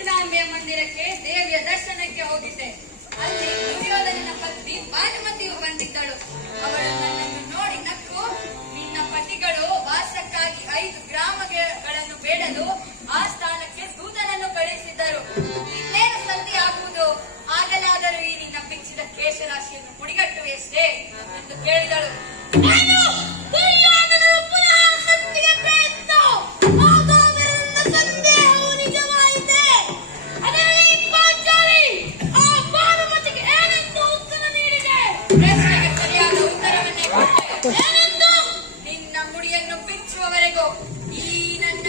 ಮಿಥಿಲಾಂಬೆಯ ಮಂದಿರಕ್ಕೆ ದೇವಿಯ ದರ್ಶನಕ್ಕೆ ಹೋಗಿದ್ದೆ. ಅಲ್ಲಿ ದುರ್ಯೋಧನನ ಪತ್ನಿ ಭಾನುಮತಿಯು ಬಂದಿದ್ದಳು. ಅವಳು ನನ್ನನ್ನು ನೋಡಿ ನಕ್ಕು, ನಿನ್ನ ಪತಿಗಳು ವಾಸಕ್ಕಾಗಿ 5 ಗ್ರಾಮಗಳನ್ನು ಬೇಡಲು ಆ ಸ್ಥಾನಕ್ಕೆ ದೂತನನ್ನು ಕಳುಹಿಸಿದ್ದರು. ಇನ್ನೇನು ಸಂಧಿ ಆಗುವುದು? ಆಗಲಾದರೂ ಈ ನಿನ್ನ ಬಿಚ್ಚಿದ ಕೇಶರಾಶಿಯನ್ನು ಮುಡಿಗಟ್ಟುವೆಯಷ್ಟೇ ಎಂದು ಕೇಳಿದಳು. ಪ್ರಶ್ನೆಗೆ ಸರಿಯಾದ ಉತ್ತರವನ್ನೇ ಕೊಟ್ಟೆ. ನಿನ್ನ ಮುಡಿಯನ್ನು ಬಿಚ್ಚುವವರೆಗೂ ಈ ನನ್ನ